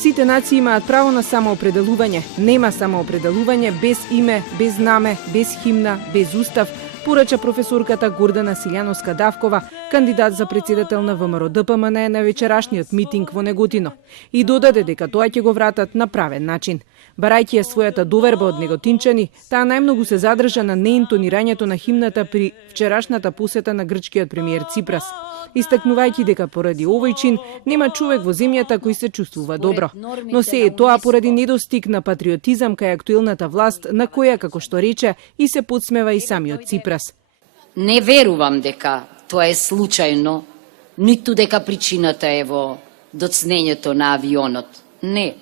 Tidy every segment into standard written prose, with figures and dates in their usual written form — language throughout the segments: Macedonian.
Сите нации имаат право на самоопределување. Нема самоопределување без име, без знаме, без химна, без устав, порача професорката Гордана Силјановска-Давкова, кандидат за председател на ВМРО-ДПМН на вечерашниот митинг во Неготино. И додаде дека тоа ќе го вратат на правен начин. Барајќи ја својата доверба од неготинчани, таа најмногу се задржа на неинтонирањето на химната при вчерашната посета на грчкиот премиер Ципрас, истакнувајќи дека поради овој чин нема човек во земјата кој се чувствува добро. Но се е тоа поради недостиг на патриотизам кај актуелната власт, на која, како што рече, и се подсмева и самиот Ципрас. Не верувам дека тоа е случајно, ниту дека причината е во доцнењето на авионот. Не.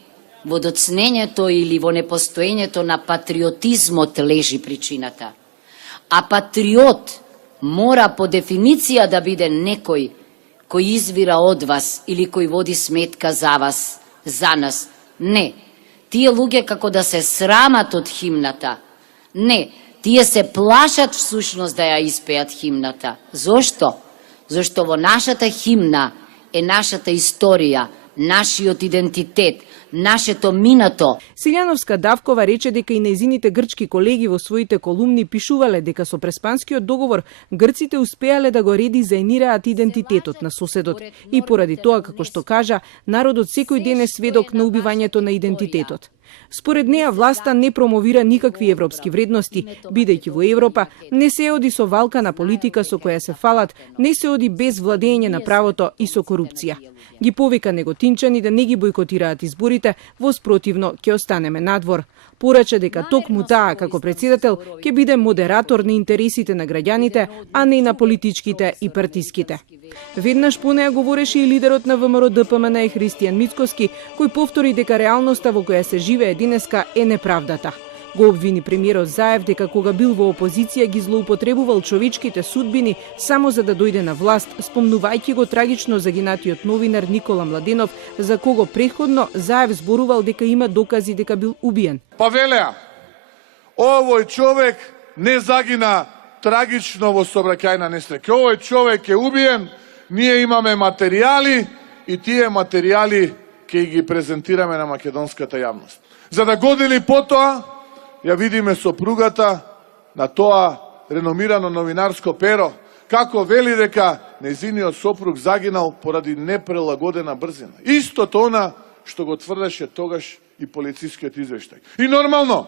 Во доцнењето или во непостоењето на патриотизмот лежи причината. А патриот мора по дефиниција да биде некој кој извира од вас или кој води сметка за вас, за нас. Не. Тие луѓе како да се срамат од химната. Не. Тие се плашат всушност да ја испеат химната. Зошто? Зошто во нашата химна е нашата историја, нашиот идентитет, нашето минато. Силјановска-Давкова рече дека и нејзините грчки колеги во своите колумни пишувале дека со Преспанскиот договор грците успеале да го редизајнираат идентитетот на соседот и поради тоа, како што кажа, народот секој ден е сведок на убивањето на идентитетот. Според неа, власта не промовира никакви европски вредности, бидејќи во Европа не се оди со валкана политика со која се фалат, не се оди без владење на правото и со корупција. Ги повика неготинчани да не ги бойкотираат изборите, во спротивно ќе останеме надвор. Порача дека токму таа, како председател, ќе биде модератор на интересите на граѓаните, а не на политичките и партиските. Веднаш по неа говореше и лидерот на ВМРО-ДПМН Христијан Мицкоски, кој повтори дека реалноста во која се живее денеска е неправдата. Го обвини премиерот Заев дека кога бил во опозиција ги злоупотребувал човечките судбини само за да дојде на власт, спомнувајќи го трагично загинатиот новинар Никола Младенов, за кого претходно Заев зборувал дека има докази дека бил убиен. Па велеа, овој човек не загина трагично во сообраќајна несреќа. Овој човек е убиен, ние имаме материјали и тие материјали ќе ги презентираме на македонската јавност. За да години потоа ја видиме сопругата на тоа реномирано новинарско перо, како вели дека нејзиниот сопруг загинал поради неприлагодена брзина. Истото она што го тврдеше тогаш и полицискиот извештај. И нормално,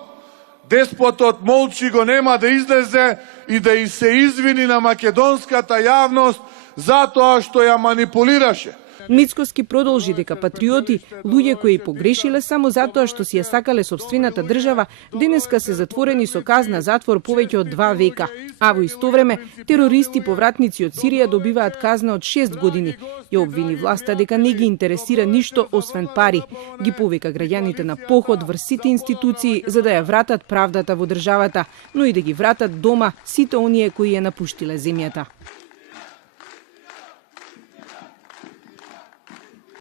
деспотот молчи, го нема да излезе и да и се извини на македонската јавност затоа што ја манипулираше. Мицкоски продолжи дека патриоти, луѓе кои погрешиле само затоа што си ја сакале собствената држава, денеска се затворени со казна затвор повеќе од 2 века, а во исто време терористи повратници од Сирија добиваат казна од 6 години. Ја обвини власта дека не ги интересира ништо освен пари. Ги повика граѓаните на поход врз сите институции за да ја вратат правдата во државата, но и да ги вратат дома сите оние кои ја напуштиле земјата.